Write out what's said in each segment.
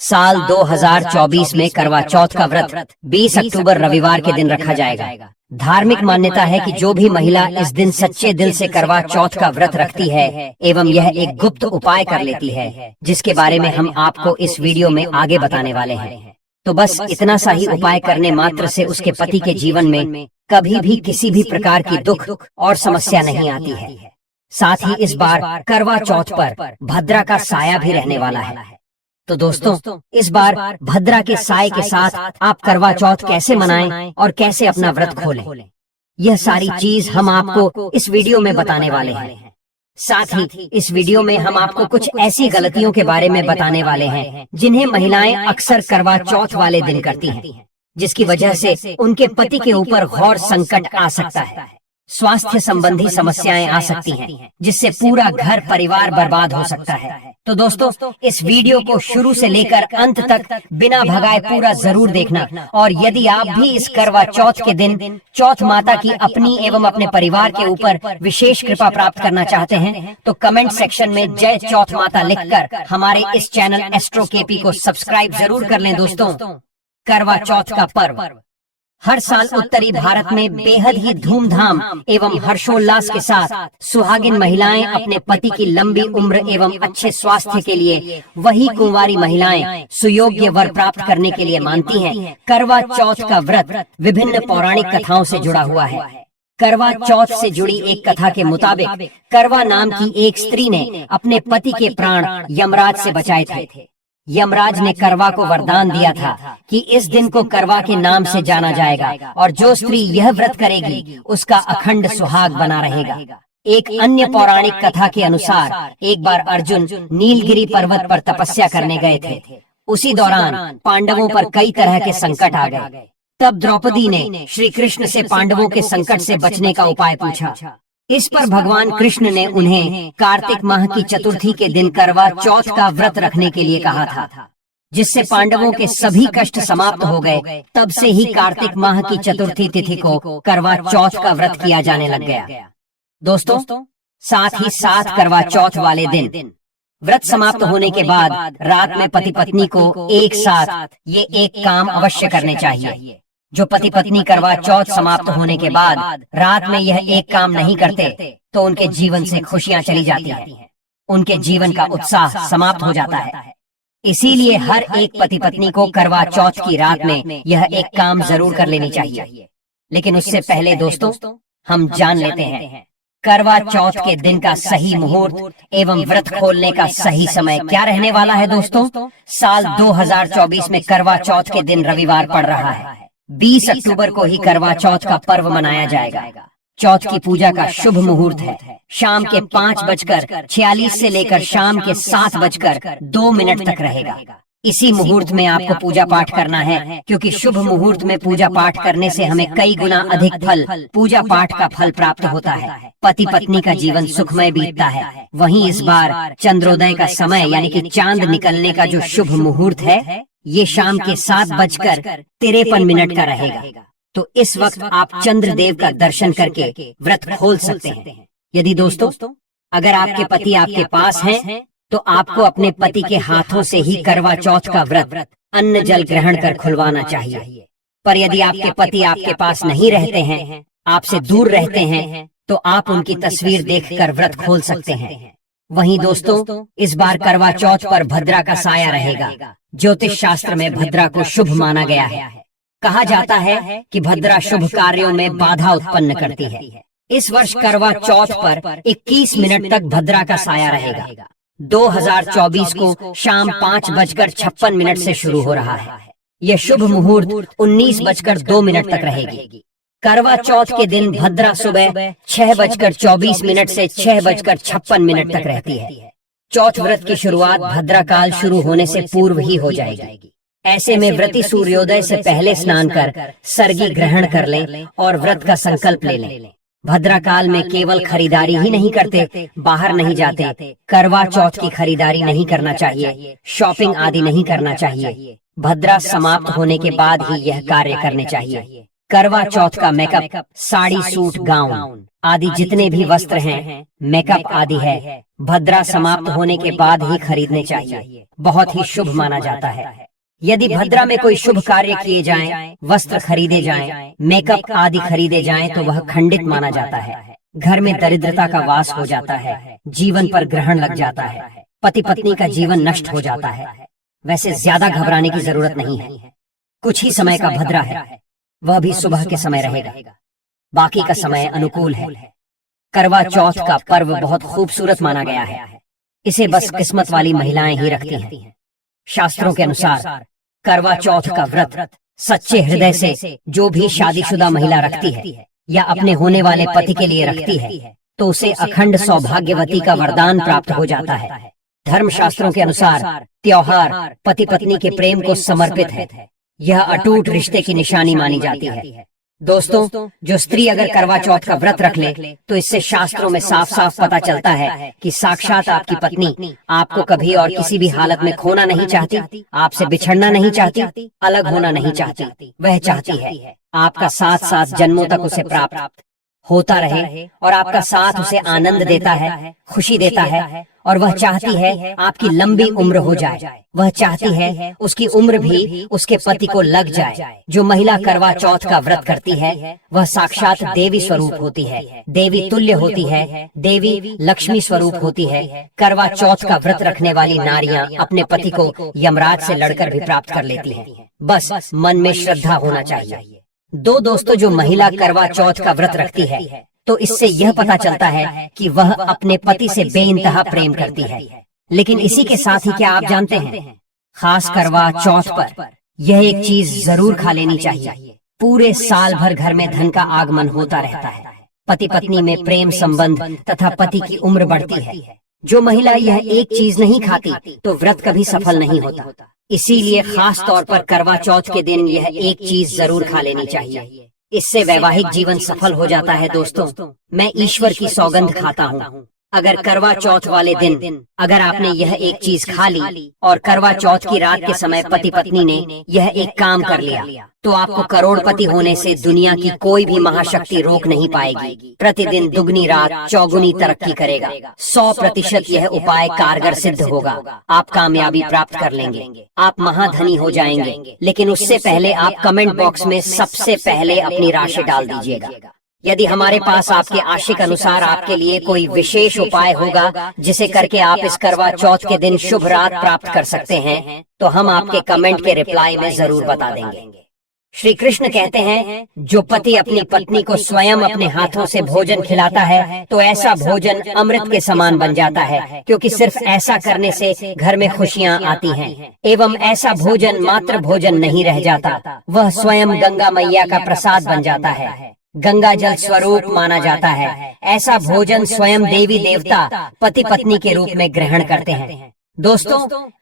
साल 2024 में करवा चौथ का व्रत 20 अक्टूबर रविवार के दिन रखा जाएगा। धार्मिक मान्यता है कि जो भी महिला इस दिन सच्चे दिल से करवा चौथ का व्रत रखती है एवं यह एक गुप्त उपाय कर लेती है, जिसके बारे में हम आपको इस वीडियो में आगे बताने वाले हैं। तो बस इतना सा ही उपाय करने मात्र से उसके पति के जीवन में कभी भी किसी भी प्रकार की दुख और समस्या नहीं आती है। साथ ही इस बार करवा चौथ पर भद्रा का साया भी रहने वाला है। तो दोस्तों, इस बार भद्रा के साए के साथ आप करवा चौथ कैसे मनाएं और कैसे अपना व्रत खोलें, यह सारी चीज हम आपको इस वीडियो में बताने वाले हैं। साथ ही इस वीडियो में हम आपको कुछ ऐसी गलतियों के बारे में बताने वाले हैं जिन्हें महिलाएं अक्सर करवा चौथ वाले दिन करती हैं, जिसकी वजह से उनके पति के ऊपर घोर संकट आ सकता है। स्वास्थ्य संबंधी समस्याएं आ सकती हैं, जिससे पूरा घर परिवार बर्बाद हो सकता है। तो दोस्तों, इस वीडियो को शुरू से लेकर अंत तक बिना भगाए पूरा जरूर देखना। और यदि आप भी इस करवा चौथ के दिन चौथ माता की अपनी एवं अपने परिवार के ऊपर विशेष कृपा प्राप्त करना चाहते हैं, तो कमेंट सेक्शन में जय चौथ माता लिखकर हमारे इस चैनल एस्ट्रो केपी को सब्सक्राइब जरूर कर लें। दोस्तों, करवा चौथ का पर्व हर साल उत्तरी भारत में बेहद ही धूमधाम एवं हर्षोल्लास के साथ सुहागिन महिलाएं अपने पति की लंबी उम्र एवं अच्छे स्वास्थ्य के लिए वही कुंवारी महिलाएं सुयोग्य वर प्राप्त करने के लिए मानती हैं। करवा चौथ का व्रत विभिन्न पौराणिक कथाओं से जुड़ा हुआ है। करवा चौथ से जुड़ी एक कथा के मुताबिक करवा नाम की एक स्त्री ने अपने पति के प्राण यमराज से बचाए थे। यमराज ने करवा को वरदान दिया था कि इस दिन को करवा के नाम से जाना जाएगा और जो स्त्री यह व्रत करेगी उसका अखंड सुहाग बना रहेगा। एक अन्य पौराणिक कथा के अनुसार एक बार अर्जुन नीलगिरी पर्वत पर तपस्या करने गए थे। उसी दौरान पांडवों पर कई तरह के संकट आ गए। तब द्रौपदी ने श्री कृष्ण से पांडवों के संकट से बचने का उपाय पूछा। इस पर भगवान कृष्ण ने उन्हें कार्तिक माह की चतुर्थी के दिन करवा चौथ का व्रत रखने के लिए कहा था, जिससे पांडवों के सभी कष्ट समाप्त हो गए। तब से ही कार्तिक माह की चतुर्थी तिथि को करवा चौथ का व्रत किया जाने लग गया। दोस्तों, साथ ही साथ करवा चौथ वाले दिन व्रत समाप्त होने के बाद रात में पति पत्नी को एक साथ ये एक काम अवश्य करने चाहिए। जो पति पत्नी करवा चौथ समाप्त होने के बाद रात में यह एक काम नहीं करते तो उनके जीवन से खुशियां चली जाती हैं, उनके जीवन का उत्साह समाप्त हो जाता है। इसीलिए हर एक पति पत्नी को करवा चौथ की रात में यह एक काम जरूर कर लेनी चाहिए। लेकिन उससे पहले दोस्तों, हम जान लेते हैं करवा चौथ के दिन का सही मुहूर्त एवं व्रत खोलने का सही समय क्या रहने वाला है। दोस्तों, साल 2024 में करवा चौथ के दिन रविवार पड़ रहा है। 20 अक्टूबर को ही करवा चौथ का पर्व मनाया जाएगा। चौथ की पूजा का शुभ मुहूर्त है शाम के 5:46 से लेकर शाम के 7:02 तक रहेगा। इसी मुहूर्त में आपको पूजा पाठ करना है, क्योंकि शुभ मुहूर्त में पूजा पाठ करने से हमें कई गुना अधिक फल, पूजा पाठ का फल प्राप्त होता है। पति पत्नी का जीवन सुखमय बीतता है। वहीं इस बार चंद्रोदय का समय यानी कि चांद निकलने का जो शुभ मुहूर्त है, ये शाम के 7:53 का रहेगा। तो इस वक्त आप चंद्रदेव का दर्शन करके व्रत खोल सकते हैं। यदि दोस्तों अगर आपके पति आपके पास हैं, तो आपको अपने पति के हाथों से ही करवा चौथ का व्रत अन्न जल ग्रहण कर खुलवाना चाहिए। पर यदि आपके पति आपके पास नहीं रहते हैं, आपसे दूर रहते हैं, तो आप उनकी तस्वीर देखकर व्रत खोल सकते हैं। वहीं दोस्तों, इस बार करवा चौथ पर भद्रा का साया रहेगा। ज्योतिष शास्त्र में भद्रा को शुभ माना गया है। कहा जाता है कि भद्रा शुभ कार्यों में बाधा उत्पन्न करती है। इस वर्ष करवा चौथ पर 21 मिनट तक भद्रा का साया रहेगा। 2024 को शाम 5:56 से शुरू हो रहा है। यह शुभ मुहूर्त 19:02 तक रहेगी। करवा चौथ के दिन भद्रा सुबह 6:24 से 6:56 तक रहती है। चौथ व्रत की शुरुआत भद्रा काल शुरू होने से पूर्व ही हो जाएगी। ऐसे में व्रती सूर्योदय से पहले स्नान कर सर्गी ग्रहण कर लें और व्रत का संकल्प ले लें। भद्रा काल में केवल खरीदारी ही नहीं करते, बाहर नहीं जाते, करवा चौथ की खरीदारी नहीं करना चाहिए, शॉपिंग आदि नहीं करना चाहिए। भद्रा समाप्त होने के बाद ही यह कार्य करने चाहिए। करवा चौथ का मेकअप साड़ी, सूट, गाउन आदि जितने भी वस्त्र हैं, मेकअप आदि है, भद्रा समाप्त होने के बाद ही खरीदने चाहिए। बहुत ही शुभ माना जाता है। यदि भद्रा में कोई शुभ कार्य किए जाएं, वस्त्र खरीदे जाएं, मेकअप आदि खरीदे जाएं, तो वह खंडित माना जाता है। घर में दरिद्रता का वास हो जाता है, जीवन पर ग्रहण लग जाता है, पति पत्नी का जीवन नष्ट हो जाता है। वैसे ज्यादा घबराने की जरूरत नहीं है। कुछ ही समय का भद्रा है, वह भी सुबह के समय रहेगा, बाकी का समय अनुकूल है। करवा चौथ का पर्व बहुत खूबसूरत माना गया है। इसे बस किस्मत वाली महिलाएं ही रखती हैं। शास्त्रों के अनुसार करवा चौथ का व्रत सच्चे हृदय से जो भी शादीशुदा महिला रखती है या अपने होने वाले पति के लिए रखती है, तो उसे अखंड सौभाग्यवती का वरदान प्राप्त हो जाता है। धर्म शास्त्रों के अनुसार त्योहार पति पत्नी के प्रेम को समर्पित है। यह अटूट रिश्ते की निशानी मानी जाती है। दोस्तों, जो स्त्री अगर करवा चौथ का व्रत रख ले, तो इससे शास्त्रों में साफ साफ पता चलता है कि साक्षात आपकी पत्नी आपको कभी और किसी भी हालत में खोना नहीं चाहती, आपसे बिछड़ना नहीं चाहती, अलग होना नहीं चाहती। वह चाहती है आपका साथ साथ जन्मों तक उसे प्राप्त होता रहे और आपका साथ उसे आनंद देता है, खुशी देता है। और वह चाहती है आपकी लंबी उम्र हो जाए। वह चाहती है उसकी उम्र भी उसके पति को लग जाए। जो महिला करवा चौथ का व्रत करती है, वह साक्षात देवी स्वरूप होती है, देवी तुल्य होती है, देवी लक्ष्मी स्वरूप होती है। करवा चौथ का व्रत रखने वाली नारियां अपने पति को यमराज से लड़कर भी प्राप्त कर लेती हैं। बस मन में श्रद्धा होना चाहिए। दोस्तों, जो महिला करवा चौथ का व्रत रखती है, तो इससे यह पता चलता है कि वह अपने पति से बेइंतहा प्रेम करती है। लेकिन इसी के साथ ही क्या आप जानते हैं, खास करवा चौथ पर यह एक चीज जरूर खा लेनी चाहिए। पूरे साल भर घर में धन का आगमन होता रहता है। पति पत्नी में प्रेम संबंध तथा पति की उम्र बढ़ती है। जो महिला यह एक चीज नहीं खाती, तो व्रत कभी सफल नहीं होता। इसीलिए खास तौर पर करवा चौथ के दिन यह एक चीज जरूर खा लेनी चाहिए। इससे वैवाहिक जीवन सफल हो जाता है। दोस्तों, मैं ईश्वर की सौगंध खाता हूँ, अगर करवा चौथ वाले दिन अगर आपने यह एक चीज खा ली और करवा चौथ की रात के समय पति पत्नी ने यह एक काम कर लिया, तो आपको करोड़पति होने से दुनिया की कोई भी महाशक्ति रोक नहीं पाएगी। प्रतिदिन दुगनी रात चौगुनी तरक्की करेगा। 100% यह उपाय कारगर सिद्ध होगा। आप कामयाबी प्राप्त कर लेंगे, आप महाधनी हो जाएंगे। लेकिन उससे पहले आप कमेंट बॉक्स में सबसे पहले अपनी राशि डाल दीजिएगा। यदि हमारे पास आपके आशिक अनुसार आपके लिए कोई विशेष उपाय होगा जिसे करके आप इस करवा चौथ के दिन शुभ रात प्राप्त कर सकते हैं, तो हम आपके कमेंट के रिप्लाई में जरूर बता देंगे। श्री कृष्ण कहते हैं, जो पति अपनी पत्नी को स्वयं अपने हाथों से भोजन खिलाता है, तो ऐसा भोजन अमृत के समान बन जाता है, क्योंकि सिर्फ ऐसा करने से घर में खुशियां आती हैं। एवं ऐसा भोजन मात्र भोजन नहीं रह जाता, वह स्वयं गंगा मैया का प्रसाद बन जाता है, गंगा जल स्वरूप माना जाता है। ऐसा भोजन स्वयं देवी देवता पति पत्नी के रूप में ग्रहण करते हैं। दोस्तों,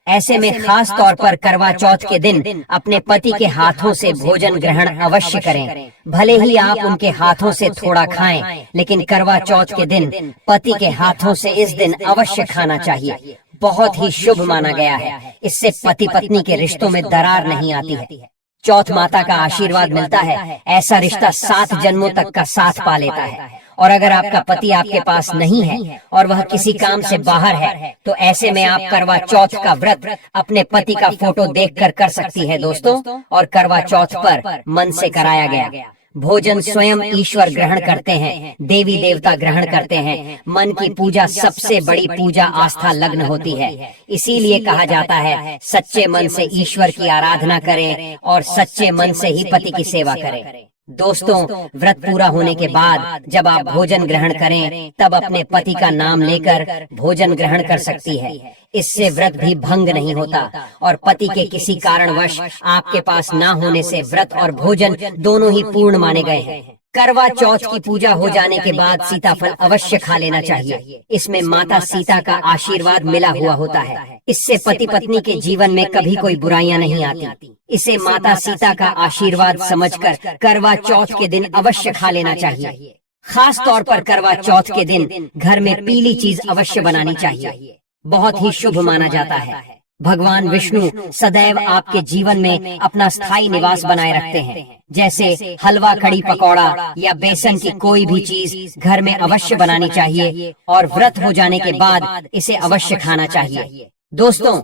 ऐसे में खास तौर पर करवा चौथ के दिन अपने पति के हाथों से भोजन ग्रहण अवश्य करें। भले ही आप उनके हाथों से थोड़ा खाएं, लेकिन करवा चौथ के दिन पति के हाथों से इस दिन अवश्य खाना चाहिए। बहुत ही शुभ माना गया है। इससे पति पत्नी के रिश्तों में दरार नहीं आती है। चौथ माता का आशीर्वाद मिलता है। ऐसा रिश्ता 7 जन्मों तक का साथ पा लेता है। और अगर आपका पति आपके पास नहीं है और वह किसी काम से बाहर है, तो ऐसे में आप करवा चौथ का व्रत अपने पति का फोटो देखकर कर सकती है। दोस्तों, और करवा चौथ पर मन से कराया गया भोजन स्वयं ईश्वर ग्रहण करते हैं, देवी देवता ग्रहण करते हैं। मन की पूजा सबसे बड़ी पूजा आस्था लग्न होती है। इसीलिए कहा जाता है, सच्चे मन से ईश्वर की आराधना करें और सच्चे मन से ही पति की सेवा करें। दोस्तों, व्रत पूरा होने के बाद जब आप भोजन ग्रहण करें, तब अपने पति का नाम लेकर भोजन ग्रहण कर सकती है। इससे व्रत भी भंग नहीं होता और पति के किसी कारणवश आपके पास ना होने से व्रत और भोजन दोनों ही पूर्ण माने गए हैं। करवा चौथ की पूजा हो जाने के बाद सीताफल अवश्य खा लेना चाहिए। इसमें माता सीता का आशीर्वाद मिला हुआ होता है। इससे पति पत्नी के जीवन में कभी कोई बुराइयां नहीं आती। इसे माता सीता का आशीर्वाद समझकर करवा चौथ के दिन अवश्य खा लेना चाहिए। खास तौर पर करवा चौथ के दिन घर में पीली चीज अवश्य बनानी चाहिए। बहुत ही शुभ माना जाता है। भगवान विष्णु सदैव आपके जीवन में अपना स्थायी निवास बनाए रखते हैं। जैसे हलवा, कड़ी पकौड़ा या बेसन की कोई भी चीज घर में अवश्य बनानी चाहिए और व्रत हो जाने के बाद इसे अवश्य खाना चाहिए। दोस्तों,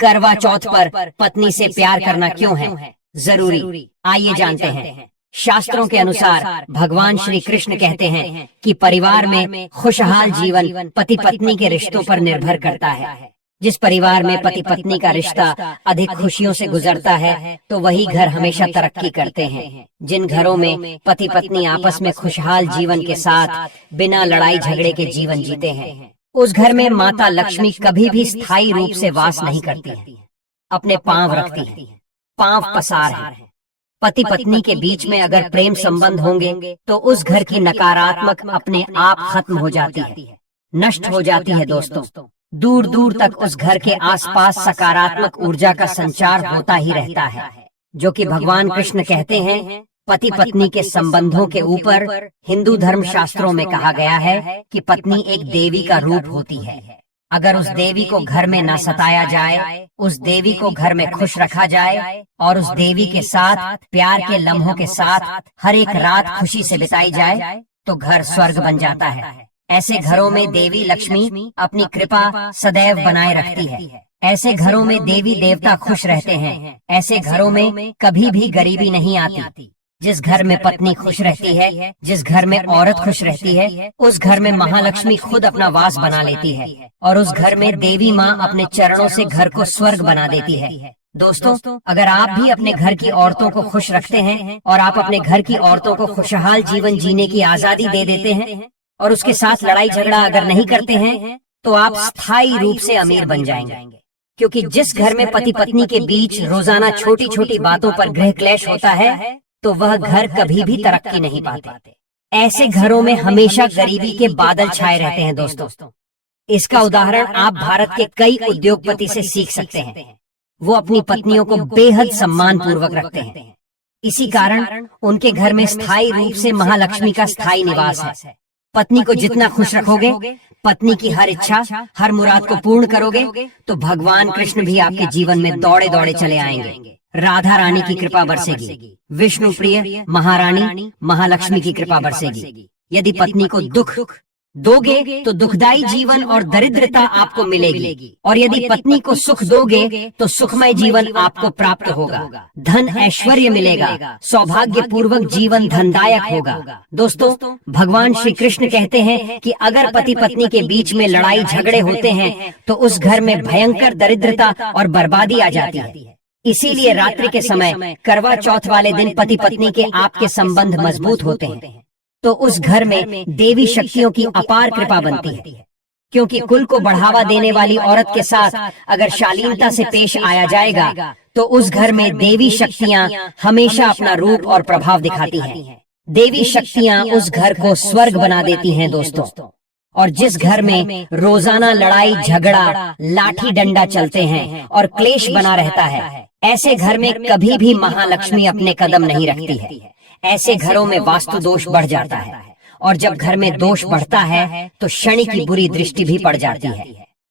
करवा चौथ पर पत्नी से प्यार करना क्यों है जरूरी, आइए जानते हैं। शास्त्रों के अनुसार भगवान श्री कृष्ण कहते हैं कि परिवार में खुशहाल जीवन पति पत्नी के रिश्तों पर निर्भर करता है। जिस परिवार में पति पत्नी का रिश्ता अधिक खुशियों से गुजरता है तो वही घर हमेशा तरक्की करते हैं। जिन घरों में पति पत्नी आपस में खुशहाल जीवन के साथ बिना लड़ाई झगड़े के जीवन जीते हैं, उस घर में माता लक्ष्मी कभी भी स्थायी रूप से वास नहीं करती है, अपने पांव रखती है, पांव पसार है। पति पत्नी के बीच में अगर प्रेम संबंध होंगे तो उस घर की नकारात्मक अपने आप खत्म हो जाती है, नष्ट हो जाती है। दोस्तों, दूर दूर तक उस घर के आसपास सकारात्मक ऊर्जा का संचार होता ही रहता है, जो कि भगवान कृष्ण कहते हैं पति पत्नी के संबंधों के ऊपर हिंदू धर्म शास्त्रों में कहा गया है कि पत्नी एक देवी का रूप होती है। अगर उस देवी को घर में न सताया जाए, उस देवी को घर में खुश रखा जाए और उस देवी के साथ प्यार के लम्हों के साथ हर एक रात खुशी से बिताई जाए तो घर स्वर्ग बन जाता है। ऐसे घरों में देवी लक्ष्मी अपनी कृपा सदैव बनाए रखती है। ऐसे घरों में देवी देवता खुश रहते हैं। ऐसे घरों में कभी भी गरीबी नहीं आती। जिस घर में पत्नी खुश रहती है, जिस घर में औरत खुश रहती है, उस घर में महालक्ष्मी खुद अपना वास बना लेती है और उस घर में देवी माँ अपने चरणों से घर को स्वर्ग बना देती है। दोस्तों, अगर आप भी अपने घर की औरतों को खुश रखते हैं और आप अपने घर की औरतों को खुशहाल जीवन जीने की आजादी दे देते हैं और उसके साथ लड़ाई झगड़ा अगर नहीं करते हैं तो आप स्थायी रूप से अमीर बन जाएंगे। क्योंकि जिस घर में पति पत्नी के बीच रोजाना छोटी छोटी बातों पर गृह क्लेश होता है तो वह घर कभी भी तरक्की नहीं पाते। ऐसे घरों में हमेशा गरीबी के बादल छाए रहते हैं। दोस्तों, इसका उदाहरण आप भारत के कई उद्योगपति से सीख सकते हैं। वो अपनी पत्नियों को बेहद सम्मान पूर्वक रखते हैं। इसी कारण उनके घर में स्थायी रूप से महालक्ष्मी का स्थायी निवास है। पत्नी को जितना खुश रखोगे, पत्नी की हर इच्छा, हर मुराद को पूर्ण करोगे तो भगवान कृष्ण भी आपके जीवन में दौड़े दौड़े चले आएंगे। राधा रानी की कृपा बरसेगी, विष्णु प्रिय महारानी महालक्ष्मी की कृपा बरसेगी। यदि पत्नी को दुख दोगे तो दुखदाई जीवन और दरिद्रता आपको मिलेगी, और यदि पत्नी को सुख दोगे तो सुखमय जीवन आपको प्राप्त होगा। धन ऐश्वर्य मिलेगा, सौभाग्य पूर्वक जीवन धनदायक होगा। दोस्तों, भगवान श्री कृष्ण कहते हैं कि अगर पति पत्नी के बीच में लड़ाई झगड़े होते हैं तो उस घर में भयंकर दरिद्रता और बर्बादी आ जाती है। इसीलिए रात्रि के समय करवा चौथ वाले दिन पति पत्नी के आपके संबंध मजबूत होते हैं तो उस घर में देवी शक्तियों की अपार कृपा बनती है। क्योंकि कुल को बढ़ावा देने वाली औरत के साथ अगर शालीनता से पेश आया जाएगा तो उस घर में देवी शक्तियाँ हमेशा अपना रूप और प्रभाव दिखाती हैं। देवी शक्तियाँ उस घर को स्वर्ग बना देती हैं। दोस्तों, और जिस घर में रोजाना लड़ाई झगड़ा, लाठी डंडा चलते हैं और क्लेश बना रहता है, ऐसे घर में कभी भी महालक्ष्मी अपने कदम नहीं रखती है। ऐसे घरों में वास्तु दोष बढ़ जाता है, और जब घर में दोष बढ़ता है तो शनि की बुरी दृष्टि भी पड़ जाती है,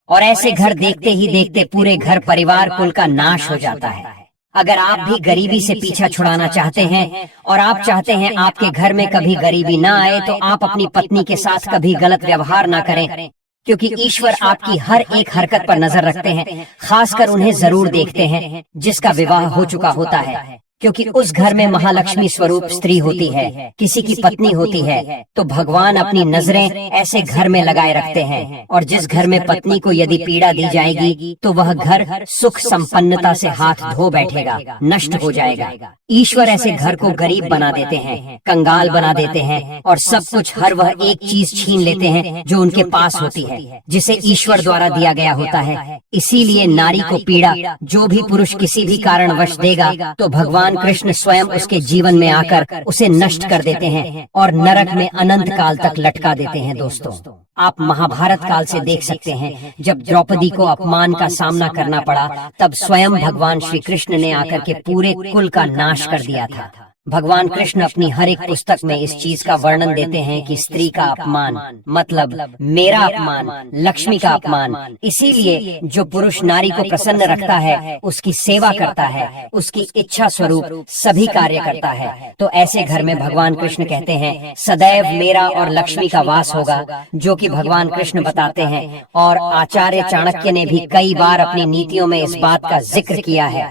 और ऐसे घर देखते ही देखते पूरे घर परिवार कुल का नाश हो जाता है। अगर आप भी गरीबी से पीछा छुड़ाना चाहते हैं और आप चाहते हैं आपके घर में कभी गरीबी ना आए तो आप अपनी पत्नी के साथ कभी गलत व्यवहार ना करें, क्योंकि ईश्वर आपकी हर एक हरकत पर नजर रखते हैं। खासकर उन्हें जरूर देखते हैं जिसका विवाह हो चुका होता है, क्योंकि उस घर में महालक्ष्मी स्वरूप स्त्री होती है, किसी की पत्नी होती है, तो भगवान अपनी नजरें ऐसे घर में लगाए रखते हैं। और जिस घर में पत्नी को यदि पीड़ा दी जाएगी तो वह घर सुख संपन्नता से हाथ धो बैठेगा, नष्ट हो जाएगा। ईश्वर ऐसे घर को गरीब बना देते हैं, कंगाल बना देते हैं, और सब कुछ हर वह एक चीज छीन लेते हैं जो उनके पास होती है, जिसे ईश्वर द्वारा दिया गया होता है। इसीलिए नारी को पीड़ा जो भी पुरुष किसी भी कारणवश देगा तो भगवान कृष्ण स्वयं उसके जीवन में आकर उसे नष्ट कर देते हैं और नरक में अनंत काल तक लटका देते हैं। दोस्तों, आप महाभारत काल से देख सकते हैं, जब द्रौपदी को अपमान का सामना करना पड़ा तब स्वयं भगवान श्री कृष्ण ने आकर के पूरे कुल का नाश कर दिया था। भगवान कृष्ण अपनी हर एक पुस्तक में इस चीज का वर्णन देते हैं कि स्त्री का अपमान मतलब मेरा अपमान, लक्ष्मी का अपमान। इसीलिए जो पुरुष नारी को प्रसन्न रखता है, उसकी सेवा करता है, उसकी इच्छा स्वरूप सभी कार्य करता है, तो ऐसे घर में भगवान कृष्ण कहते हैं सदैव मेरा और लक्ष्मी का वास होगा, जो कि भगवान कृष्ण बताते हैं। और आचार्य चाणक्य ने भी कई बार अपनी नीतियों में इस बात का जिक्र किया है।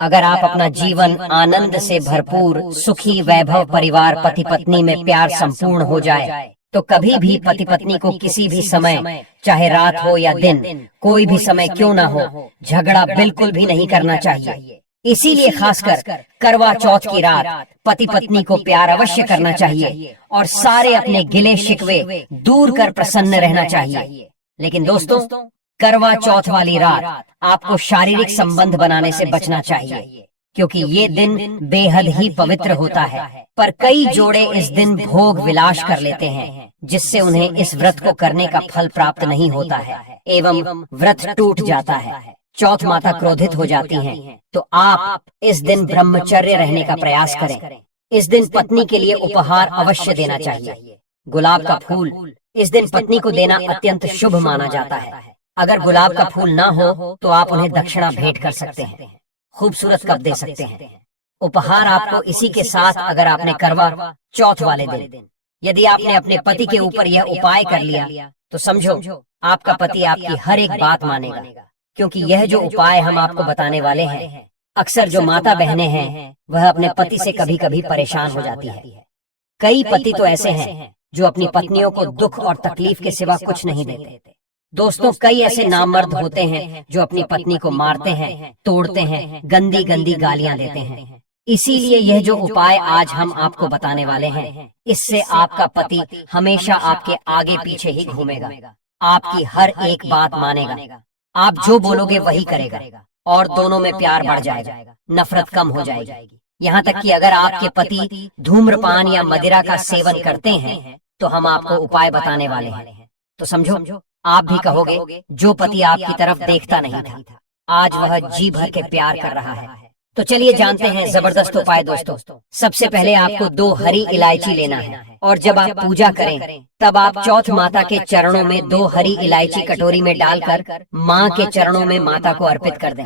अगर आप अपना जीवन आनंद से भरपूर, सुखी, वैभव परिवार, पति पत्नी में प्यार संपूर्ण हो जाए, तो कभी भी पति पत्नी को किसी भी समय, चाहे रात हो या दिन, कोई भी समय क्यों ना हो, झगड़ा बिल्कुल भी नहीं करना चाहिए। इसीलिए खासकर करवा चौथ की रात पति पत्नी को प्यार अवश्य करना चाहिए और सारे अपने गिले शिकवे दूर कर प्रसन्न रहना चाहिए। लेकिन दोस्तों, करवा चौथ वाली रात आपको शारीरिक संबंध बनाने से बचना चाहिए, क्योंकि ये दिन बेहद ही पवित्र होता है। पर कई जोड़े इस दिन भोग विलास कर लेते हैं, जिससे उन्हें इस व्रत को करने का फल प्राप्त नहीं होता है एवं व्रत टूट जाता है। चौथ माता क्रोधित हो जाती हैं, तो आप इस दिन ब्रह्मचर्य रहने का प्रयास करें। इस दिन पत्नी के लिए उपहार अवश्य देना चाहिए। गुलाब का फूल इस दिन पत्नी को देना अत्यंत शुभ माना जाता है। अगर गुलाब का फूल ना हो तो आप उन्हें दक्षिणा भेंट कर सकते हैं, खूबसूरत कप दे सकते हैं। उपहार आपको इसी के साथ, अगर आपने करवा चौथ वाले दिन यदि आपने अपने पति के ऊपर यह उपाय कर लिया, तो समझो आपका पति आपकी हर एक बात मानेगा। क्योंकि यह जो उपाय हम आपको बताने वाले हैं, अक्सर जो माता बहनें हैं वह अपने पति से कभी कभी परेशान हो जाती है। कई पति तो ऐसे हैं जो अपनी पत्नियों को दुख और तकलीफ के सिवा कुछ नहीं देते। दोस्तों, कई ऐसे नामर्द होते हैं जो अपनी पत्नी को मारते हैं, तोड़ते हैं, गंदी गंदी गालियां देते हैं। इसीलिए यह जो उपाय आज हम आपको बताने वाले हैं, इससे आपका पति हमेशा आपके आगे पीछे ही घूमेगा, आपकी हर एक बात मानेगा, आप जो बोलोगे वही करेगा और दोनों में प्यार बढ़ जाएगा, नफरत कम हो जाएगी। यहाँ तक कि अगर आपके पति धूम्रपान या मदिरा का सेवन करते हैं, तो हम आपको उपाय बताने वाले हैं। तो समझो, आप भी कहोगे जो पति आपकी तरफ देखता नहीं था, आज वह जी भर के प्यार कर रहा है। तो चलिए जानते हैं जबरदस्त उपाय दोस्तों। सबसे पहले आपको 2 हरी इलायची लेना है और जब आप पूजा करें तब आप चौथ माता के चरणों में 2 हरी इलायची कटोरी में डालकर माँ के चरणों में माता को अर्पित कर दें।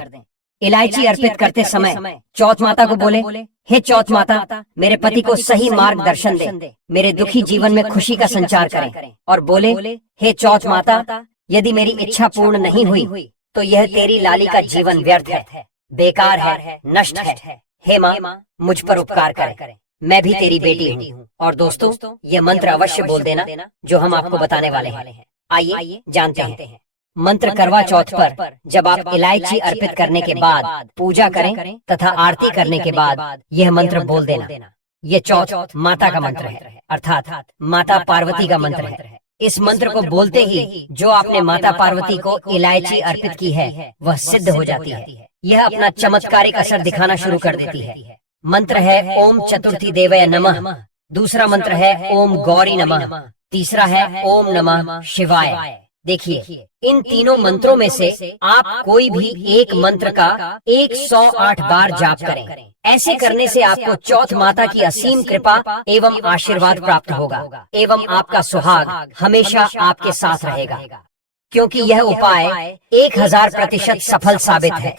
इलायची अर्पित करते समय चौथ माता को बोले, हे चौथ माता, मेरे पति को सही मार्गदर्शन दे, मेरे दुखी जीवन में खुशी का संचार करें। और बोले, हे चौथ माता, यदि मेरी इच्छा पूर्ण नहीं हुई तो यह तेरी लाली का जीवन व्यर्थ है, बेकार है, नष्ट है। हे माँ, मुझ पर उपकार करे, मैं भी तेरी बेटी हूँ। और दोस्तों, ये मंत्र अवश्य बोल देना जो हम आपको बताने वाले हैं। आइए जानते हैं। मंत्र करवा चौथ पर जब आप इलायची अर्पित करने के बाद पूजा करें तथा आरती करने के बाद यह मंत्र बोल देना। ये चौथ माता का मंत्र है, अर्थात माता पार्वती का मंत्र है। इस मंत्र को बोलते ही जो आपने माता पार्वती को इलायची अर्पित की है वह सिद्ध हो जाती है। यह अपना चमत्कारिक असर दिखाना शुरू कर देती है। मंत्र है ओम चतुर्थी देवय नमः, दूसरा मंत्र है ओम गौरी नमः, तीसरा है ओम नमः शिवाय। देखिए, इन तीनों मंत्रों में से आप कोई भी एक मंत्र का 108 बार जाप करें। ऐसे करने से आपको चौथ माता की असीम कृपा एवं आशीर्वाद प्राप्त होगा एवं आपका सुहाग हमेशा आपके साथ रहेगा। क्योंकि यह उपाय 1000% सफल साबित है।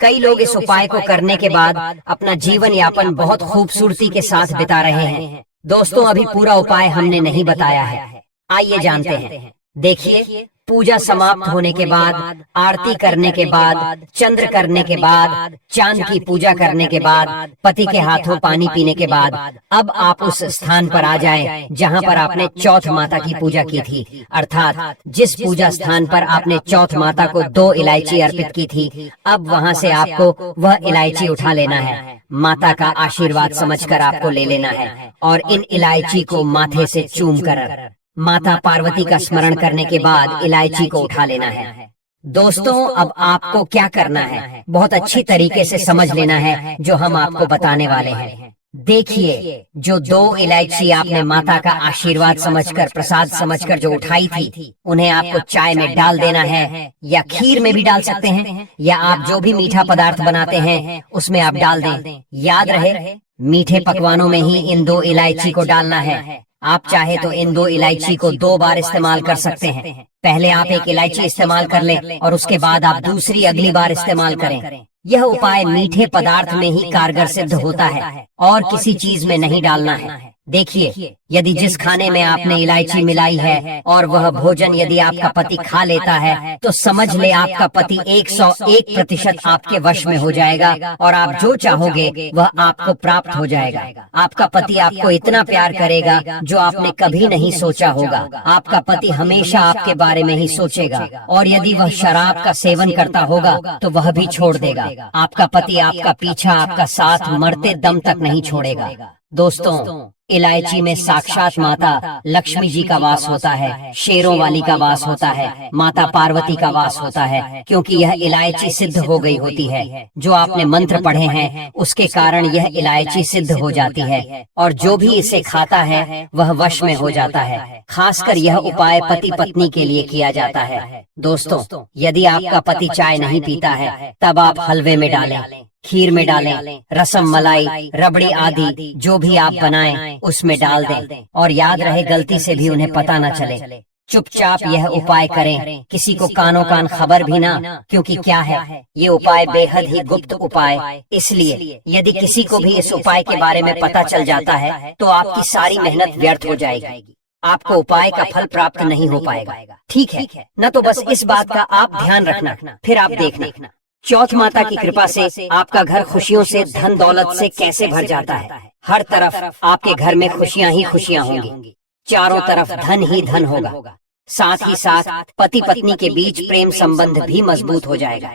कई लोग इस उपाय को करने के बाद अपना जीवन यापन बहुत खूबसूरती के साथ बिता रहे हैं। दोस्तों, अभी पूरा उपाय हमने नहीं बताया है, आइए जानते हैं। देखिए, पूजा समाप्त होने के बाद, आरती करने के बाद, चंद्र करने के बाद, चांद की पूजा करने के बाद, पति के हाथों पानी पीने के बाद, अब आप उस स्थान पर आ जाएं जहां पर आपने चौथ माता की पूजा की थी। अर्थात जिस पूजा स्थान पर आपने चौथ माता को 2 इलायची अर्पित की थी, अब वहां से आपको वह इलायची उठा लेना है। माता का आशीर्वाद समझकर आपको ले लेना है और इन इलायची को माथे से चूम कर माता पार्वती का स्मरण करने के बाद इलायची को उठा लेना है। दोस्तों, अब आपको क्या करना है बहुत अच्छी तरीके से समझ लेना है जो हम आपको बताने वाले हैं। देखिए, जो 2 इलायची आपने माता का आशीर्वाद समझकर, प्रसाद समझकर जो उठाई थी, उन्हें आपको चाय में डाल देना है, या खीर में भी डाल सकते हैं, या आप जो भी मीठा पदार्थ बनाते हैं उसमें आप डाल दें। याद रहे, मीठे पकवानों में ही इन 2 इलायची को डालना है। आप चाहे तो इन 2 इलायची को 2 बार इस्तेमाल कर सकते हैं। पहले आप एक इलायची इस्तेमाल कर लें और उसके बाद आप दूसरी अगली बार इस्तेमाल करें। यह उपाय मीठे पदार्थ में ही कारगर सिद्ध होता है और किसी चीज में नहीं डालना है। देखिए, यदि जिस खाने में आपने इलायची मिलाई है और वह भोजन यदि आपका पति खा लेता है, तो समझ ले आपका पति 101% आपके वश में हो जाएगा और आप जो चाहोगे वह आपको प्राप्त हो जाएगा। आपका पति आपको इतना प्यार करेगा जो आपने कभी नहीं सोचा होगा। आपका पति हमेशा आपके बारे में ही सोचेगा और यदि वह शराब का सेवन करता होगा तो वह भी छोड़ देगा। आपका पति आपका पीछा, आपका साथ मरते दम तक नहीं छोड़ेगा। दोस्तों, इलायची में साक्षात माता लक्ष्मी जी का वास होता है, शेरों वाली का वास होता है, माता पार्वती का वास होता है, क्योंकि यह इलायची सिद्ध हो गई होती है। जो आपने मंत्र पढ़े हैं उसके कारण यह इलायची सिद्ध हो जाती है और जो भी इसे खाता है वह वश में हो जाता है। खासकर यह उपाय पति पत्नी के लिए किया जाता है। दोस्तों, यदि आपका पति चाय नहीं पीता है तब आप हलवे में डालें, खीर में डालें, रसम मलाई, रबड़ी आदि जो भी आप बनाएं उसमें डाल दें और याद रहे गलती से भी उन्हें पता न चले। चुपचाप यह उपाय करें, किसी को कानों कान खबर भी ना, क्योंकि क्या है, ये उपाय बेहद ही गुप्त उपाय। इसलिए यदि किसी को भी इस उपाय के बारे में पता चल जाता है तो आपकी सारी मेहनत व्यर्थ हो जाएगी, आपको उपाय का फल प्राप्त नहीं हो पाएगा। ठीक है न? तो बस इस बात का आप ध्यान रखना, फिर आप देखना चौथ माता की कृपा से आपका घर खुशियों से, धन दौलत से कैसे भर जाता है। हर तरफ आपके घर में खुशियां ही खुशियां होंगी, चारों तरफ धन ही धन होगा। साथ ही साथ पति पत्नी के बीच प्रेम संबंध भी मजबूत हो जाएगा।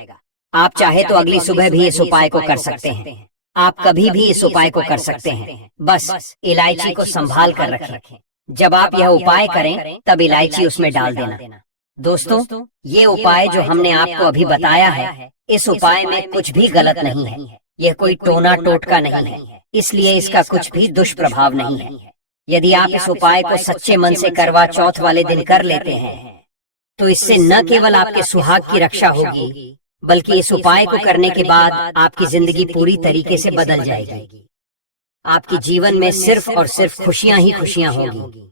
आप चाहे तो अगली सुबह भी इस उपाय को कर सकते हैं, आप कभी भी इस उपाय को कर सकते हैं। बस इलायची को संभाल कर रखें। जब आप यह उपाय करें तब इलायची उसमें डाल देना। दोस्तों, ये उपाय जो हमने आपको अभी बताया है, इस उपाय में कुछ भी गलत नहीं है। यह कोई टोना टोटका नहीं है, इसलिए इसका कुछ भी दुष्प्रभाव नहीं है। यदि आप इस उपाय को सच्चे मन से करवा चौथ वाले दिन कर लेते हैं तो इससे न केवल आपके सुहाग की रक्षा होगी, बल्कि इस उपाय को करने के बाद आपकी जिंदगी पूरी तरीके से बदल जाएगी। आपके जीवन में सिर्फ और सिर्फ खुशियां ही खुशियां होंगी।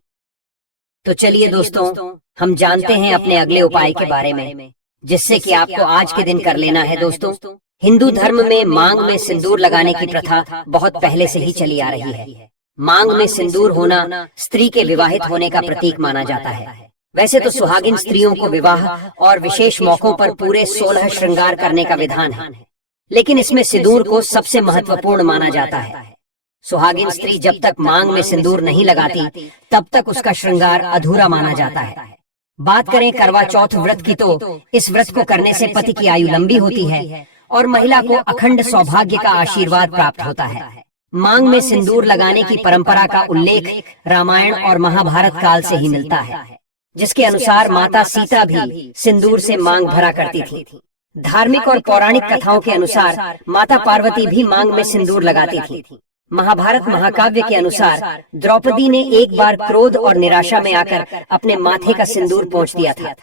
तो चलिए दोस्तों, हम जानते हैं अपने अगले उपाय के बारे में, जिससे कि आपको आज के दिन कर लेना है। दोस्तों, हिंदू धर्म में मांग में सिंदूर लगाने की प्रथा बहुत पहले से ही चली आ रही है। मांग में सिंदूर होना स्त्री के विवाहित होने का प्रतीक माना जाता है। वैसे तो सुहागिन स्त्रियों को विवाह और विशेष मौकों पर पूरे 16 श्रृंगार करने का विधान है, लेकिन इसमें सिंदूर को सबसे महत्वपूर्ण माना जाता है। सुहागिन स्त्री जब तक मांग में सिंदूर नहीं लगाती तब तक उसका श्रृंगार अधूरा माना जाता है। बात करें करवा चौथ व्रत की, तो इस व्रत को करने से पति की आयु लंबी होती है और महिला को अखंड सौभाग्य का आशीर्वाद प्राप्त होता है। मांग में सिंदूर लगाने की परंपरा का उल्लेख रामायण और महाभारत काल से ही मिलता है, जिसके अनुसार माता सीता भी सिंदूर से मांग भरा करती थी। धार्मिक और पौराणिक कथाओं के अनुसार माता पार्वती भी मांग में सिंदूर लगाती थी। महाभारत महाकाव्य के अनुसार द्रौपदी ने एक बार क्रोध और निराशा में आकर अपने माथे का सिंदूर पोंछ दिया था।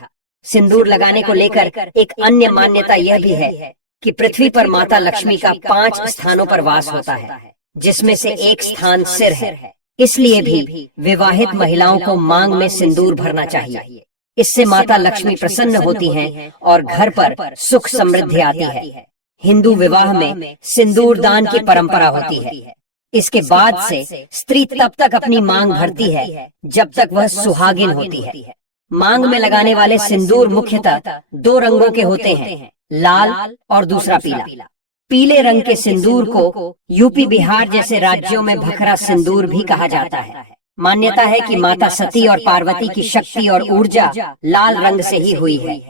सिंदूर लगाने को लेकर एक अन्य मान्यता यह भी है कि पृथ्वी पर माता लक्ष्मी का 5 स्थानों पर वास होता है, जिसमें से एक स्थान सिर है। इसलिए भी विवाहित महिलाओं को मांग में सिंदूर भरना चाहिए। इससे माता लक्ष्मी प्रसन्न होती हैं और घर पर सुख समृद्धि आती है। हिंदू विवाह में सिंदूर दान की परंपरा होती है। इसके बाद से स्त्री तब तक अपनी मांग भरती है जब तक वह सुहागिन होती है। मांग में लगाने वाले सिंदूर मुख्यतः 2 रंगों के होते हैं, लाल और दूसरा पीला। पीले रंग के सिंदूर को यूपी बिहार जैसे राज्यों में भखरा सिंदूर भी कहा जाता है। मान्यता है कि माता सती और पार्वती की शक्ति और ऊर्जा लाल रंग से ही हुई है,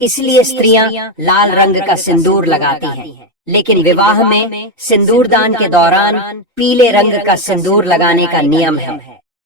इसलिए स्त्रियां लाल रंग का सिंदूर लगाती हैं। लेकिन विवाह में सिंदूर दान के दौरान पीले रंग का सिंदूर लगाने का नियम है।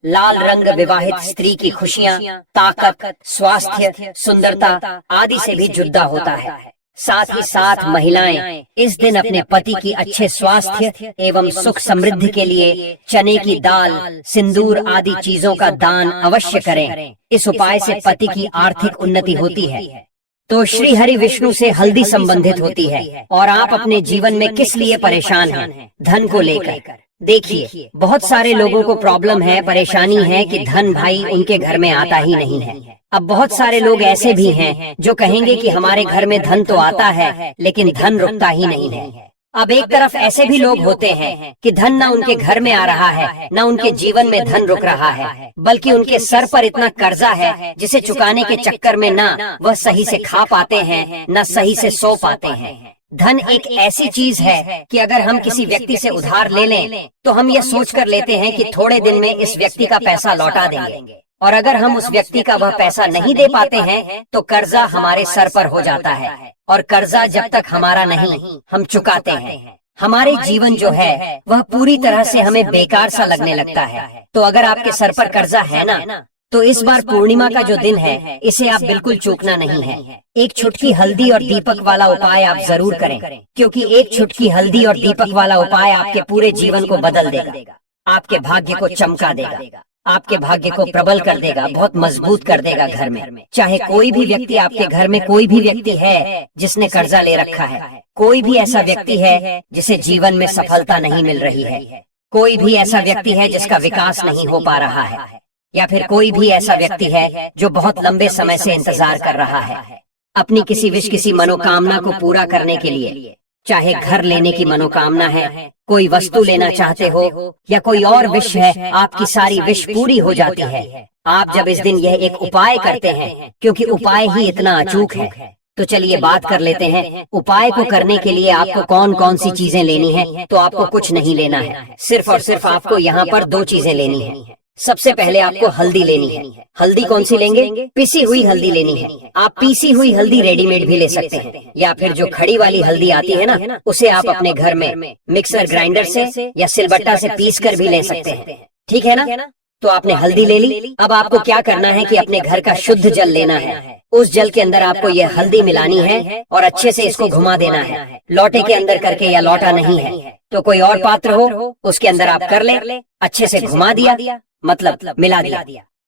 लाल रंग विवाहित स्त्री की खुशियां, ताकत, स्वास्थ्य, सुंदरता आदि से भी जुड़ा होता है। साथ ही साथ महिलाएं इस दिन अपने पति की अच्छे स्वास्थ्य एवं सुख समृद्धि के लिए चने की दाल, सिंदूर आदि चीजों का दान अवश्य करें। इस उपाय से पति की आर्थिक उन्नति होती है। तो श्री हरि विष्णु से हल्दी संबंधित होती है। और आप अपने जीवन में किस लिए परेशान हैं? धन को लेकर। देखिए, बहुत सारे लोगों को प्रॉब्लम है, परेशानी है कि धन भाई उनके घर में आता ही नहीं है। अब बहुत सारे लोग ऐसे भी हैं जो कहेंगे कि हमारे घर में धन तो आता है लेकिन धन रुकता ही नहीं है। अब एक तरफ ऐसे भी लोग होते हैं कि धन न उनके घर में आ रहा है, न उनके जीवन में धन रुक रहा है, बल्कि उनके सर पर इतना कर्जा है जिसे चुकाने के चक्कर में न वह सही से खा पाते हैं, न सही से सो पाते हैं। धन एक ऐसी चीज है कि अगर हम किसी व्यक्ति से उधार ले लें तो हम ये सोच कर लेते हैं कि थोड़े दिन में इस व्यक्ति का पैसा लौटा देंगे, और अगर हम उस व्यक्ति का वह पैसा नहीं दे पाते हैं तो कर्जा हमारे सर पर हो जाता है। और कर्जा जब तक हमारा नहीं हम चुकाते हैं, हमारे जीवन जो है वह पूरी तरह से हमें बेकार सा लगने लगता है। तो अगर आपके सर पर कर्जा है ना, तो इस बार पूर्णिमा का जो दिन है इसे आप बिल्कुल चूकना नहीं है। एक चुटकी हल्दी और दीपक वाला उपाय आप जरूर करें, क्योंकि एक चुटकी हल्दी और दीपक वाला उपाय आपके पूरे जीवन को बदल देगा, आपके भाग्य को चमका देगा, आपके भाग्य को प्रबल कर देगा, बहुत मजबूत कर देगा घर में। चाहे कोई भी व्यक्ति, आपके घर में कोई भी व्यक्ति है जिसने कर्जा ले रखा है, कोई भी ऐसा व्यक्ति है जिसे जीवन में सफलता नहीं मिल रही है, कोई भी ऐसा व्यक्ति है जिसका विकास नहीं हो पा रहा है, या फिर कोई भी ऐसा व्यक्ति है जो बहुत लंबे समय से इंतजार कर रहा है अपनी किसी विश, किसी मनोकामना को पूरा करने के लिए। चाहे घर लेने की मनोकामना है, कोई वस्तु लेना चाहते हो, या कोई और विश है, आपकी सारी विश पूरी हो जाती है आप जब इस दिन यह एक उपाय करते हैं, क्योंकि उपाय ही इतना अचूक है। तो चलिए बात कर लेते हैं उपाय को करने के लिए आपको कौन कौन सी चीजें लेनी है। तो आपको कुछ नहीं लेना है, सिर्फ और सिर्फ आपको यहाँ पर 2 चीजें लेनी है। सबसे पहले आपको हल्दी लेनी है। हल्दी कौन सी लेंगे? पिसी हुई हल्दी लेनी है। आप पीसी हुई हल्दी रेडीमेड भी ले सकते हैं, या फिर जो खड़ी वाली हल्दी आती है ना, उसे आप अपने घर में मिक्सर ग्राइंडर से या सिलबट्टा से पीस कर भी ले सकते हैं। ठीक है ना? तो आपने हल्दी ले ली। अब आपको क्या करना है कि अपने घर का शुद्ध जल लेना है। उस जल के अंदर आपको यह हल्दी मिलानी है और अच्छे से इसको घुमा देना है, लोटे के अंदर करके, या लोटा नहीं है तो कोई और पात्र हो उसके अंदर आप कर ले। अच्छे से घुमा दिया, मतलब मिला दिया।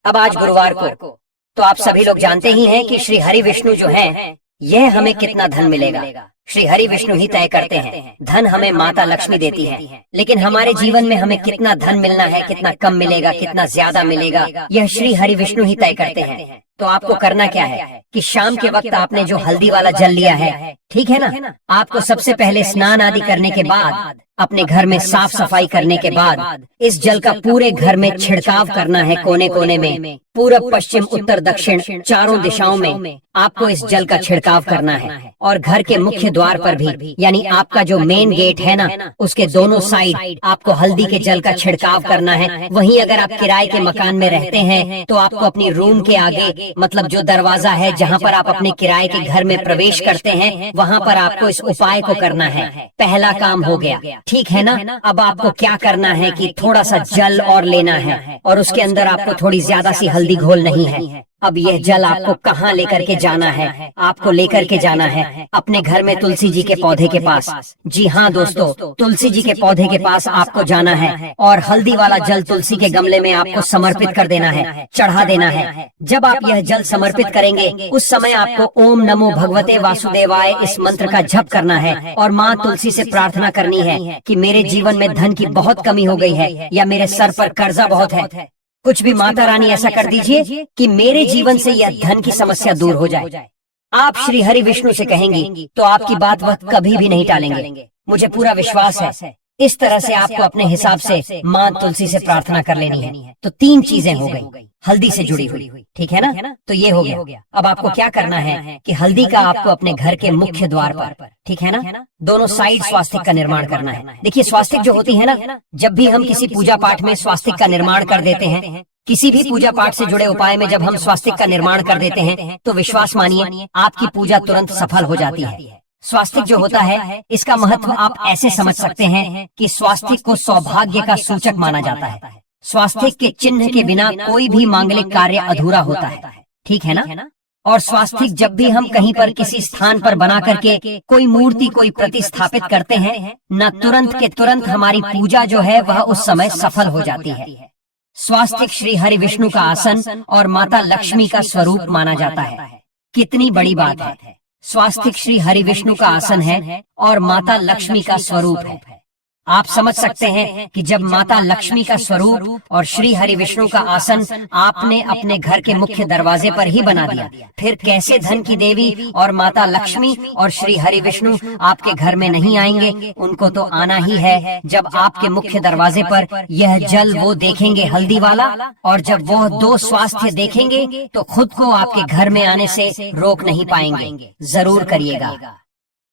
अब आज गुरुवार को तो आप सभी लोग जानते ही हैं कि श्री हरि विष्णु जो हैं, यह हमें कितना धन मिलेगा श्री हरि विष्णु ही तय करते हैं। धन हमें माता लक्ष्मी देती है, लेकिन हमारे जीवन में हमें कितना धन मिलना है, कितना कम मिलेगा, कितना ज्यादा मिलेगा, यह श्री हरि विष्णु ही तय करते हैं। तो आपको करना क्या है कि शाम के वक्त आपने जो हल्दी वाला जल लिया है, ठीक है ना, आपको सबसे पहले स्नान आदि करने के बाद, अपने घर में साफ सफाई करने के बाद, इस जल का पूरे घर में छिड़काव करना है। कोने कोने में, पूरब, पश्चिम, उत्तर, दक्षिण, चारों दिशाओं में आपको इस जल का छिड़काव करना है। और घर के मुख्य द्वार पर भी, यानी आपका जो मेन गेट है ना, उसके दोनों साइड आपको हल्दी के जल का छिड़काव करना है। वहीं अगर आप किराए के मकान में रहते हैं तो आपको अपनी रूम के आगे, मतलब जो दरवाजा है जहाँ पर आप अपने किराए के घर में प्रवेश करते हैं, वहाँ पर आपको इस उपाय को करना है। पहला काम हो गया, ठीक है ना। अब आपको क्या करना है कि थोड़ा सा जल और लेना है, और उसके अंदर आपको थोड़ी ज्यादा सी हल्दी घोल नहीं है। अब यह जल आपको कहाँ लेकर के जाना है? आपको लेकर के जाना है अपने घर में तुलसी जी के पौधे के पास। जी हाँ दोस्तों, तुलसी जी के पौधे के पास आपको जाना है और हल्दी वाला जल तुलसी के गमले में आपको समर्पित कर देना है, चढ़ा देना है। जब आप यह जल समर्पित करेंगे उस समय आपको ओम नमो भगवते वासुदेवाय इस मंत्र का जप करना है और माँ तुलसी से प्रार्थना करनी है कि मेरे जीवन में धन की बहुत कमी हो गई है, या मेरे सर पर कर्जा बहुत है। कुछ भी माता रानी ऐसा कर दीजिए कि मेरे जीवन से यह धन की समस्या दूर हो जाए। आप श्री हरि विष्णु से कहेंगी तो आपकी बात वह कभी भी नहीं टालेंगे, मुझे पूरा विश्वास है। इस तरह से आपको अपने हिसाब से माँ तुलसी से प्रार्थना कर लेनी है। तो 3 चीजें हो गई हल्दी से जुड़ी हुई, ठीक है ना। तो ये हो गया। अब आपको क्या करना है कि हल्दी का आपको अपने घर के मुख्य द्वार पर, ठीक है ना, दोनों साइड स्वास्तिक का निर्माण करना है। देखिए स्वास्तिक जो होती है ना, जब भी हम किसी पूजा पाठ में स्वास्तिक का निर्माण कर देते हैं, किसी भी पूजा पाठ से जुड़े उपाय में जब हम स्वास्तिक का निर्माण कर देते हैं, तो विश्वास मानिए आपकी पूजा तुरंत सफल हो जाती है। स्वास्तिक जो होता है, इसका महत्व आप ऐसे समझ सकते हैं कि स्वास्तिक को सौभाग्य का सूचक माना जाता है। स्वास्तिक के चिन्ह के बिना कोई भी मांगलिक कार्य अधूरा होता है, ठीक है ना। और स्वास्तिक जब भी हम कहीं पर किसी स्थान पर बना करके कोई मूर्ति कोई प्रतिस्थापित करते हैं, न तुरंत के तुरंत हमारी पूजा जो है वह उस समय सफल हो जाती है। स्वास्तिक श्री हरि विष्णु का आसन और माता लक्ष्मी का स्वरूप माना जाता है। कितनी बड़ी बात है। स्वास्तिक श्री हरि विष्णु का आसन है और माता लक्ष्मी का स्वरूप है। आप समझ सकते हैं कि जब माता लक्ष्मी का स्वरूप और श्री हरि विष्णु का आसन आपने अपने घर के मुख्य दरवाजे पर ही बना दिया, फिर कैसे धन की देवी और माता लक्ष्मी और श्री हरि विष्णु आपके घर में नहीं आएंगे। उनको तो आना ही है। जब आपके मुख्य दरवाजे पर यह जल वो देखेंगे हल्दी वाला, और जब वो दो स्वास्थ्य देखेंगे तो खुद को आपके घर में आने से रोक नहीं पाएंगे। जरूर करिएगा।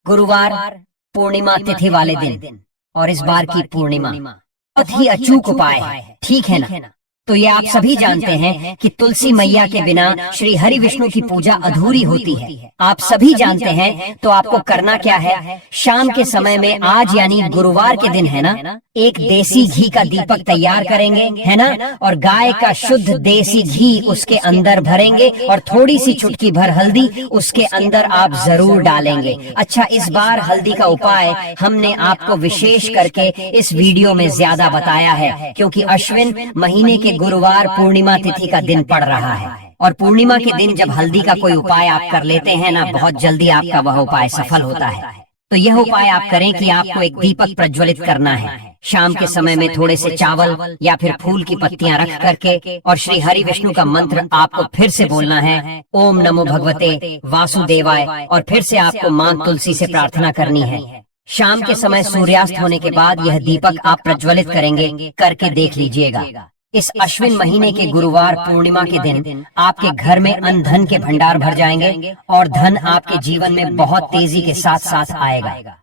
गुरुवार पूर्णिमा तिथि वाले दिन और इस बार की पूर्णिमा बहुत ही अचूक उपाय है, ठीक है ना। तो ये आप सभी जानते हैं कि तुलसी मैया के बिना श्री हरि विष्णु की पूजा अधूरी होती है। आप सभी जानते हैं। तो आपको करना क्या है, शाम के समय में, आज यानी गुरुवार के दिन है ना, एक देसी घी का दीपक तैयार करेंगे, है ना, और गाय का शुद्ध देसी घी उसके अंदर भरेंगे और थोड़ी सी चुटकी भर हल्दी उसके अंदर आप जरूर डालेंगे। अच्छा, इस बार हल्दी का उपाय हमने आपको विशेष करके इस वीडियो में ज्यादा बताया है, क्योंकि अश्विन महीने के गुरुवार पूर्णिमा तिथि का दिन पड़ रहा है। और पूर्णिमा के दिन जब हल्दी का कोई उपाय आप कर लेते हैं ना, बहुत जल्दी आपका वह उपाय सफल होता है। तो यह उपाय आप करें कि आपको एक दीपक प्रज्वलित करना है। शाम के समय में थोड़े से चावल या फिर फूल की पत्तियां रख करके और श्री हरि विष्णु का मंत्र आपको फिर से बोलना है, ओम नमो भगवते वासुदेवाय, और फिर से आपको मां तुलसी से प्रार्थना करनी है। शाम के समय सूर्यास्त होने के बाद यह दीपक आप प्रज्वलित करेंगे, करके देख लीजिएगा। इस अश्विन महीने के गुरुवार पूर्णिमा के दिन आपके घर में अन्न धन के भंडार भर जाएंगे और धन आपके जीवन में बहुत तेजी के साथ साथ आएगा।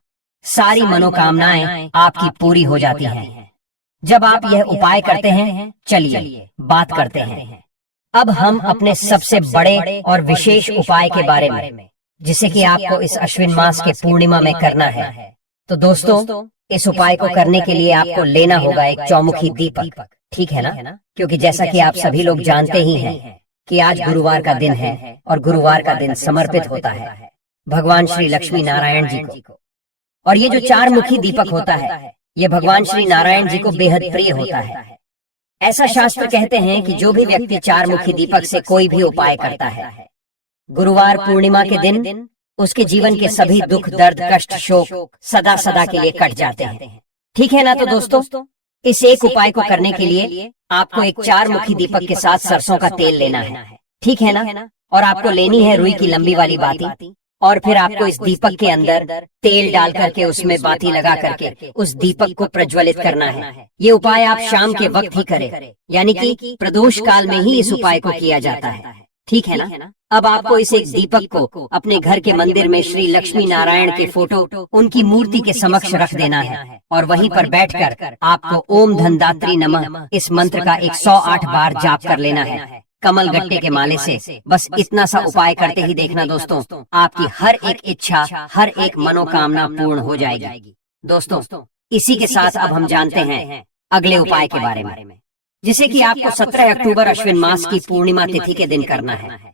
सारी मनोकामनाएं आपकी पूरी हो जाती हैं। जब आप यह उपाय करते हैं, चलिए बात करते हैं अब हम अपने सबसे बड़े और विशेष उपाय के बारे में, जिसे कि आपको इस अश्विन मास के पूर्णिमा में करना है। तो दोस्तों, इस उपाय को करने के लिए आपको लेना होगा एक चौमुखी दीपक, ठीक है ना, क्योंकि जैसा कि आप सभी लोग जानते ही हैं कि आज गुरुवार का दिन है और गुरुवार का दिन समर्पित होता है भगवान श्री लक्ष्मी नारायण जी को। और ये जो चार मुखी दीपक होता है, ये भगवान श्री नारायण जी को बेहद प्रिय होता है। ऐसा शास्त्र कहते हैं कि जो भी व्यक्ति चार मुखी दीपक से कोई भी उपाय करता है, गुरुवार पूर्णिमा के दिन उसके जीवन के सभी दुख दर्द कष्ट शोक सदा सदा के लिए कट जाते हैं, ठीक है ना। तो दोस्तों, इस एक उपाय को करने के लिए आपको एक चार मुखी दीपक के साथ सरसों का तेल लेना है, ठीक है ना, और आपको लेनी है रुई की लंबी वाली बाती, और फिर आपको इस दीपक के अंदर तेल डाल करके उसमें बाती लगा करके उस दीपक को प्रज्वलित करना है। ये उपाय आप शाम के वक्त ही करें, यानी कि प्रदोष काल में ही इस उपाय को किया जाता है, ठीक है ना। अब आपको इस एक दीपक को अपने घर के मंदिर में श्री लक्ष्मी नारायण के फोटो, उनकी मूर्ति के समक्ष रख देना है और वहीं पर बैठकर आपको ओम धनदात्री नमः इस मंत्र का 108 बार जाप कर लेना है कमल गट्टे के माले से। बस इतना सा उपाय करते ही देखना दोस्तों, आपकी हर एक इच्छा, हर एक मनोकामना पूर्ण हो जाएगी। दोस्तों, इसी के साथ अब हम जानते हैं अगले उपाय के बारे में, जिसे कि आपको 17 अक्टूबर अश्विन मास की पूर्णिमा तिथि के दिन करना है।